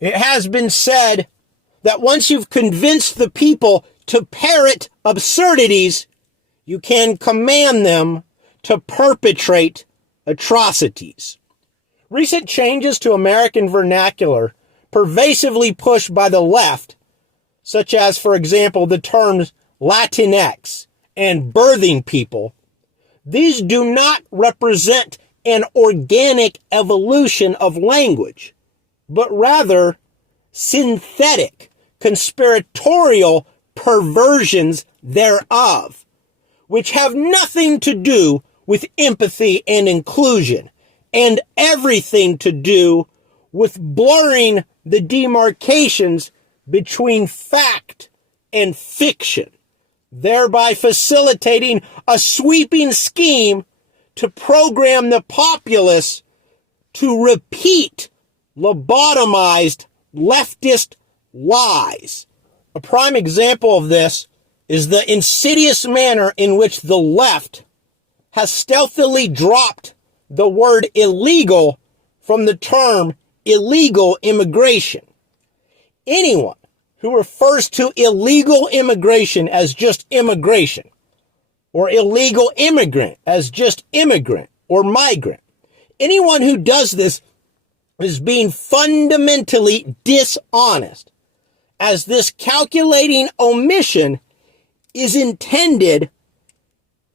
It has been said that once you've convinced the people to parrot absurdities, you can command them to perpetrate atrocities. Recent changes to American vernacular, pervasively pushed by the left, such as, for example, the terms Latinx and birthing people, these do not represent an organic evolution of language, but rather synthetic, conspiratorial perversions thereof, which have nothing to do with empathy and inclusion, and everything to do with blurring the demarcations between fact and fiction, thereby facilitating a sweeping scheme to program the populace to repeat lobotomized leftist lies. A prime example of this is the insidious manner in which the left has stealthily dropped the word illegal from the term illegal immigration. Anyone who refers to illegal immigration as just immigration, or illegal immigrant as just immigrant or migrant, anyone who does this is being fundamentally dishonest, as this calculating omission is intended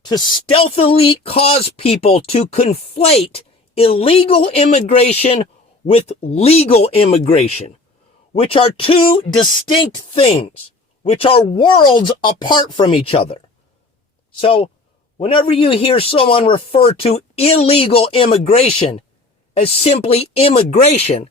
to stealthily cause people to conflate illegal immigration with legal immigration, which are two distinct things, which are worlds apart from each other. So, whenever you hear someone refer to illegal immigration as simply immigration,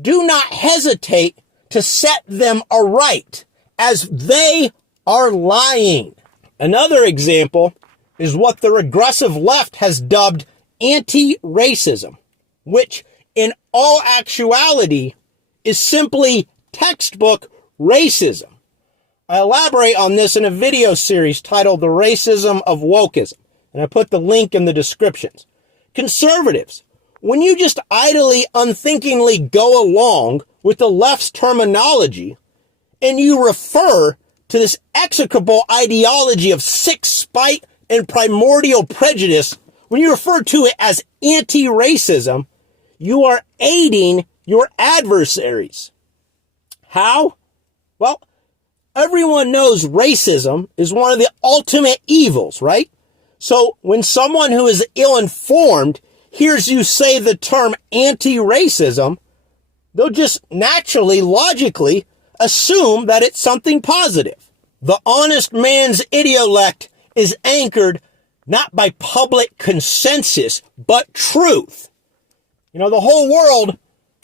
do not hesitate to set them aright, as they are lying. Another example is what the regressive left has dubbed anti-racism, which in all actuality is simply textbook racism. I elaborate on this in a video series titled The Racism of Wokeism, and I put the link in the descriptions. Conservatives, when you just idly, unthinkingly go along with the left's terminology and you refer to this execrable ideology of sick spite and primordial prejudice, when you refer to it as anti-racism, you are aiding your adversaries. How? Well, everyone knows racism is one of the ultimate evils, right? So when someone who is ill-informed hears you say the term anti-racism, they'll just naturally, logically assume that it's something positive. The honest man's idiolect is anchored not by public consensus, but truth. You know, the whole world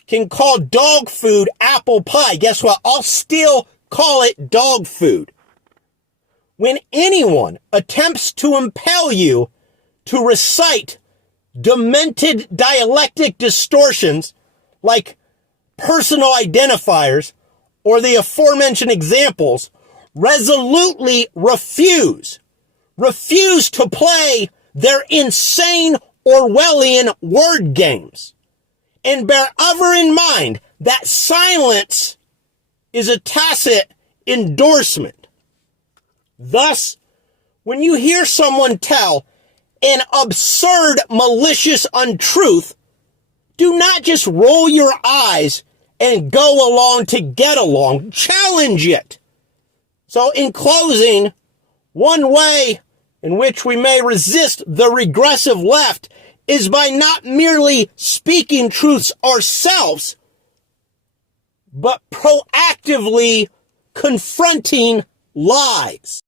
can call dog food apple pie. Guess what? I'll still call it dog food. When anyone attempts to impel you to recite demented dialectic distortions like personal identifiers or the aforementioned examples, resolutely refuse to play their insane Orwellian word games, and bear ever in mind that silence is a tacit endorsement. Thus, when you hear someone tell an absurd, malicious untruth, do not just roll your eyes and go along to get along. Challenge it. So in closing, one way in which we may resist the regressive left is by not merely speaking truths ourselves, but proactively confronting lies.